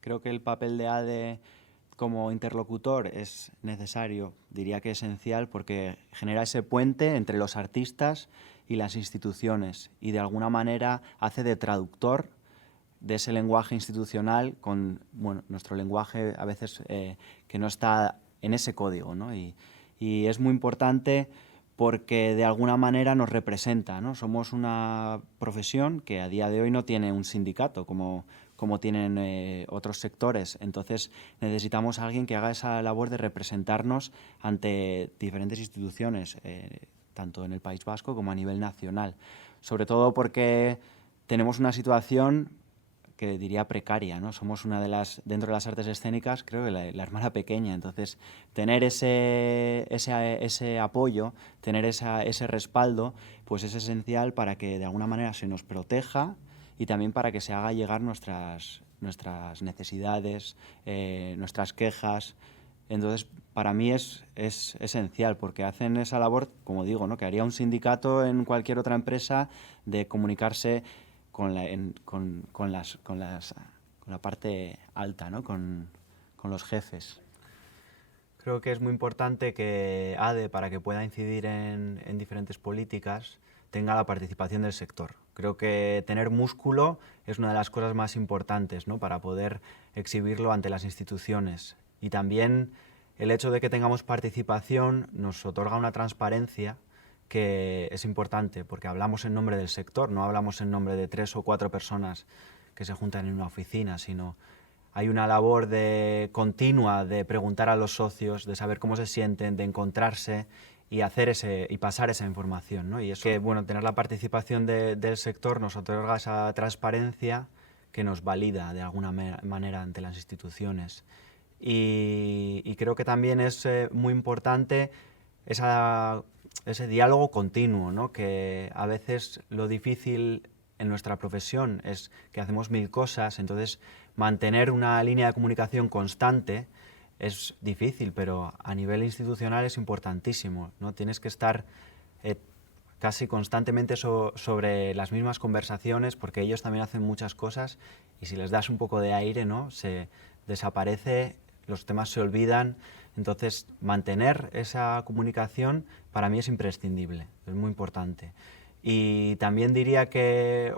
Creo que el papel de ADE como interlocutor es necesario, diría que esencial, porque genera ese puente entre los artistas y las instituciones y de alguna manera hace de traductor de ese lenguaje institucional con nuestro lenguaje a veces que no está en ese código, ¿no? Y es muy importante porque de alguna manera nos representa, ¿no? Somos una profesión que a día de hoy no tiene un sindicato como tienen otros sectores. Entonces necesitamos a alguien que haga esa labor de representarnos ante diferentes instituciones, tanto en el País Vasco como a nivel nacional. Sobre todo porque tenemos una situación que diría precaria, ¿no? Somos una de las, dentro de las artes escénicas, creo que la hermana pequeña. Entonces, tener ese apoyo, tener ese respaldo, pues es esencial para que de alguna manera se nos proteja y también para que se haga llegar nuestras necesidades, nuestras quejas. Entonces, para mí es esencial, porque hacen esa labor, como digo, ¿no? Que haría un sindicato en cualquier otra empresa de comunicarse con la parte alta, ¿no? Con los jefes. Creo que es muy importante que ADE, para que pueda incidir en diferentes políticas, tenga la participación del sector. Creo que tener músculo es una de las cosas más importantes, ¿no? Para poder exhibirlo ante las instituciones. Y también el hecho de que tengamos participación nos otorga una transparencia que es importante, porque hablamos en nombre del sector, no hablamos en nombre de 3 o 4 personas que se juntan en una oficina, sino hay una labor continua de preguntar a los socios, de saber cómo se sienten, de encontrarse y pasar esa información, ¿no? Y eso, que bueno, tener la participación del sector nos otorga esa transparencia que nos valida de alguna manera ante las instituciones. Y creo que también es muy importante ese diálogo continuo, ¿no? Que a veces lo difícil en nuestra profesión es que hacemos 1000 cosas, entonces mantener una línea de comunicación constante es difícil, pero a nivel institucional es importantísimo, ¿no? Tienes que estar casi constantemente sobre las mismas conversaciones, porque ellos también hacen muchas cosas y si les das un poco de aire, ¿no? Se desaparece, los temas se olvidan. Entonces, mantener esa comunicación para mí es imprescindible, es muy importante. Y también diría que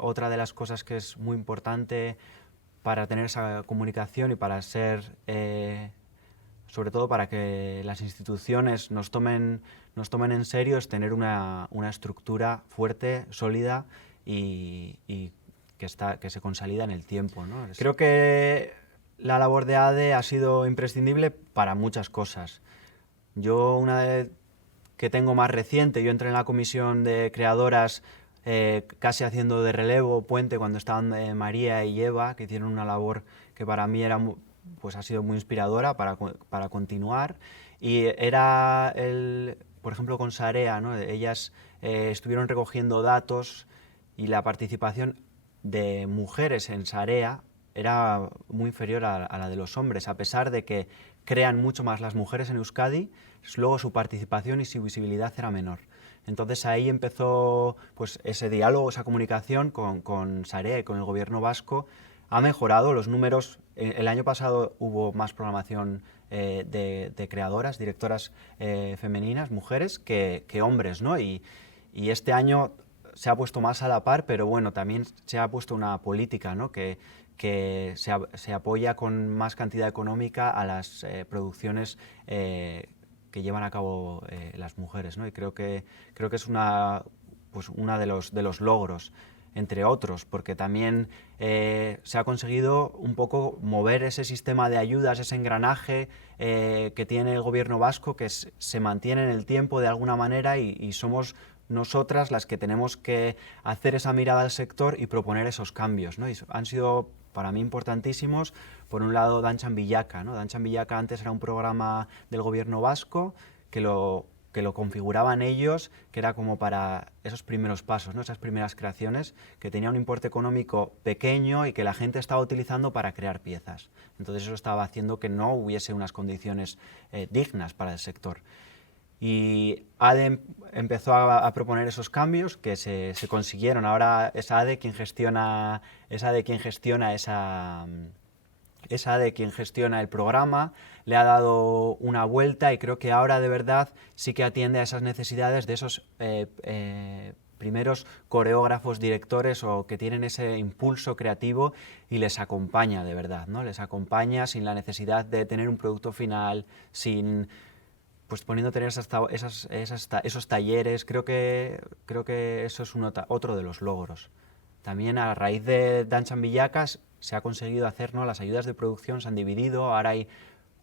otra de las cosas que es muy importante para tener esa comunicación y para ser, sobre todo para que las instituciones nos tomen en serio, es tener una estructura fuerte, sólida y que se consolida en el tiempo, ¿no? Creo que la labor de ADE ha sido imprescindible para muchas cosas. Yo, una de que tengo más reciente, yo entré en la comisión de creadoras casi haciendo de relevo, puente, cuando estaban María y Eva, que hicieron una labor que para mí pues ha sido muy inspiradora para continuar. Y era, por ejemplo, con Sarea, ¿no? Ellas estuvieron recogiendo datos y la participación de mujeres en Sarea era muy inferior a la de los hombres, a pesar de que crean mucho más las mujeres en Euskadi, luego su participación y su visibilidad era menor. Entonces ahí empezó pues, ese diálogo, esa comunicación con Sarea y con el gobierno vasco. Ha mejorado los números. El año pasado hubo más programación de creadoras, directoras femeninas, mujeres, que hombres, ¿no? Y este año se ha puesto más a la par, pero bueno, también se ha puesto una política, ¿no? que se apoya con más cantidad económica a las producciones que llevan a cabo las mujeres, ¿no? Y creo que es una de los logros, entre otros, porque también se ha conseguido un poco mover ese sistema de ayudas, ese engranaje que tiene el gobierno vasco, que se mantiene en el tiempo de alguna manera y somos nosotras las que tenemos que hacer esa mirada al sector y proponer esos cambios, ¿no? Y han sido para mí importantísimos. Por un lado, Danchan Villaka, ¿no? Danchan Villaka antes era un programa del gobierno vasco que lo configuraban ellos, que era como para esos primeros pasos, ¿no? Esas primeras creaciones, que tenía un importe económico pequeño y que la gente estaba utilizando para crear piezas. Entonces eso estaba haciendo que no hubiese unas condiciones dignas para el sector. Y ADE empezó a proponer esos cambios que se consiguieron. Ahora es ADE quien gestiona, quien gestiona el programa, le ha dado una vuelta y creo que ahora de verdad sí que atiende a esas necesidades de esos primeros coreógrafos, directores o que tienen ese impulso creativo y les acompaña de verdad, ¿no? Les acompaña sin la necesidad de tener un producto final, sin pues poniendo tener esos talleres. Creo que eso es otro de los logros. También a raíz de Danchan Villacas se ha conseguido hacer, ¿no? Las ayudas de producción se han dividido, ahora hay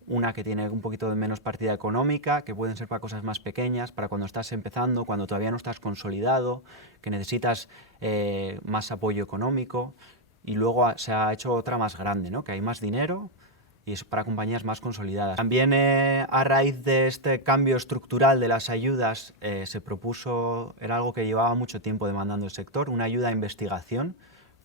una que tiene un poquito de menos partida económica, que pueden ser para cosas más pequeñas, para cuando estás empezando, cuando todavía no estás consolidado, que necesitas más apoyo económico, y luego se ha hecho otra más grande, ¿no? Que hay más dinero y es para compañías más consolidadas. También a raíz de este cambio estructural de las ayudas se propuso, era algo que llevaba mucho tiempo demandando el sector, una ayuda a investigación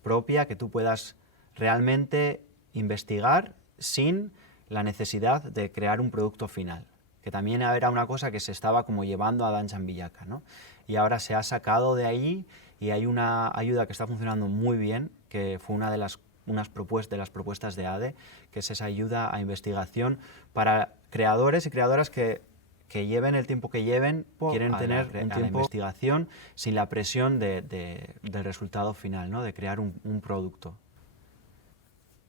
propia que tú puedas realmente investigar sin la necesidad de crear un producto final, que también era una cosa que se estaba como llevando a Danchan Villaca, ¿no? Y ahora se ha sacado de ahí y hay una ayuda que está funcionando muy bien, que fue una de las propuestas de ADE, que es esa ayuda a investigación para creadores y creadoras que lleven el tiempo que lleven, quieren tener un tiempo de investigación sin la presión del resultado final, ¿no? De crear un producto.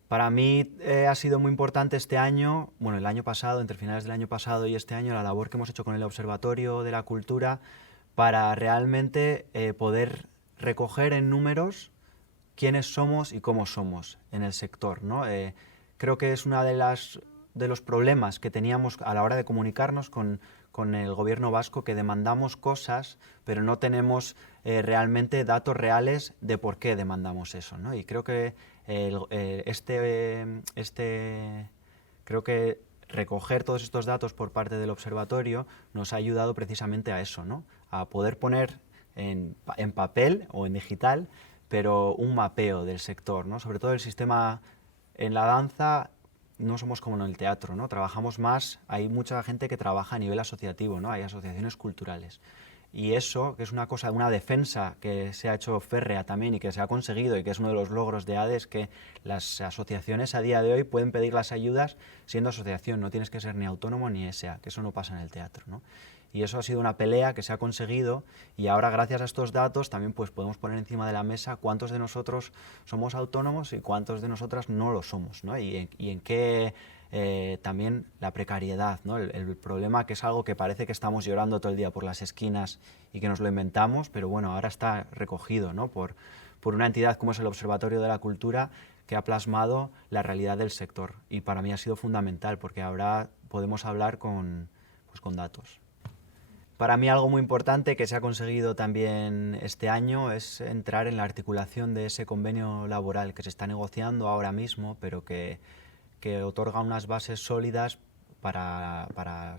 Para mí ha sido muy importante este año, bueno, el año pasado, entre finales del año pasado y este año, la labor que hemos hecho con el Observatorio de la Cultura para realmente poder recoger en números quiénes somos y cómo somos en el sector, ¿no? Creo que es una de los problemas que teníamos a la hora de comunicarnos con el gobierno vasco, que demandamos cosas, pero no tenemos realmente datos reales de por qué demandamos eso, ¿no? Y creo que creo que recoger todos estos datos por parte del observatorio nos ha ayudado precisamente a eso, ¿no? A poder poner en papel o en digital, pero un mapeo del sector, ¿no? Sobre todo el sistema en la danza. No somos como en el teatro, ¿no? Trabajamos más, hay mucha gente que trabaja a nivel asociativo, ¿no? Hay asociaciones culturales. Y eso, que es una cosa, una defensa que se ha hecho férrea también y que se ha conseguido y que es uno de los logros de ADE, es que las asociaciones a día de hoy pueden pedir las ayudas siendo asociación, no tienes que ser ni autónomo ni SA, que eso no pasa en el teatro, ¿no? Y eso ha sido una pelea que se ha conseguido y ahora gracias a estos datos también pues podemos poner encima de la mesa cuántos de nosotros somos autónomos y cuántos de nosotras no lo somos, ¿no? Y en qué también la precariedad, ¿no? El problema, que es algo que parece que estamos llorando todo el día por las esquinas y que nos lo inventamos, pero bueno, ahora está recogido, ¿no? por una entidad como es el Observatorio de la Cultura, que ha plasmado la realidad del sector. Y para mí ha sido fundamental, porque ahora podemos hablar con datos. Para mí algo muy importante que se ha conseguido también este año es entrar en la articulación de ese convenio laboral que se está negociando ahora mismo, pero que otorga unas bases sólidas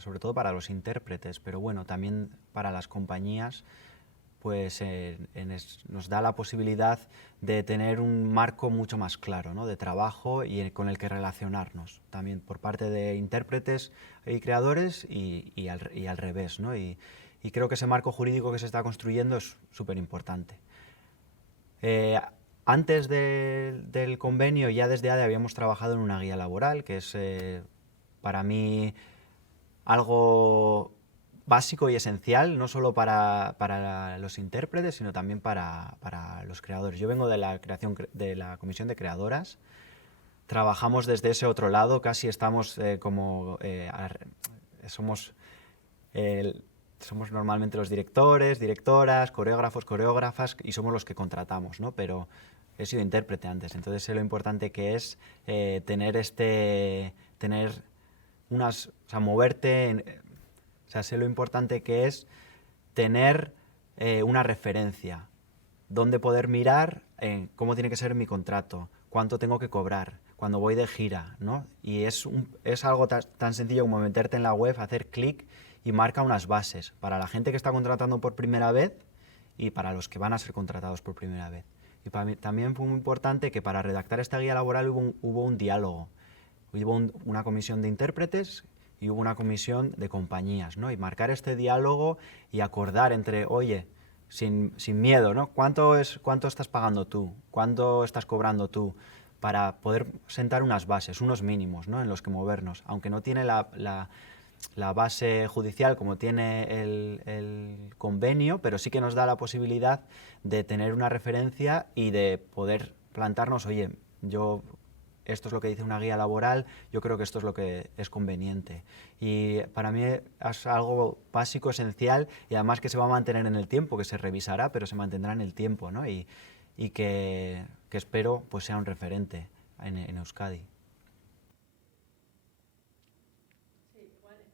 sobre todo para los intérpretes, pero bueno, también para las compañías, pues nos da la posibilidad de tener un marco mucho más claro, ¿no? De trabajo y con el que relacionarnos, también por parte de intérpretes y creadores y al revés, ¿no? Y creo que ese marco jurídico que se está construyendo es súper importante. Antes del convenio, ya desde ADE habíamos trabajado en una guía laboral, que es para mí algo básico y esencial, no solo para los intérpretes, sino también para los creadores. Yo vengo de la Comisión de Creadoras, trabajamos desde ese otro lado, casi estamos somos normalmente los directores, directoras, coreógrafos, coreógrafas, y somos los que contratamos, ¿no? Pero he sido intérprete antes, entonces sé lo importante que es sé lo importante que es tener una referencia, dónde poder mirar cómo tiene que ser mi contrato, cuánto tengo que cobrar cuando voy de gira, ¿no? Y es algo tan sencillo como meterte en la web, hacer clic y marca unas bases para la gente que está contratando por primera vez y para los que van a ser contratados por primera vez. Y para mí también fue muy importante que para redactar esta guía laboral hubo un diálogo. Hubo una comisión de intérpretes y hubo una comisión de compañías, ¿no? Y marcar este diálogo y acordar entre, oye, sin miedo, ¿no? ¿Cuánto estás pagando tú? ¿Cuánto estás cobrando tú? Para poder sentar unas bases, unos mínimos, ¿no? En los que movernos, aunque no tiene la base judicial como tiene el convenio, pero sí que nos da la posibilidad de tener una referencia y de poder plantarnos, oye, esto es lo que dice una guía laboral, yo creo que esto es lo que es conveniente. Y para mí es algo básico, esencial, y además que se va a mantener en el tiempo, que se revisará, pero se mantendrá en el tiempo, ¿no? Y que espero pues sea un referente en Euskadi.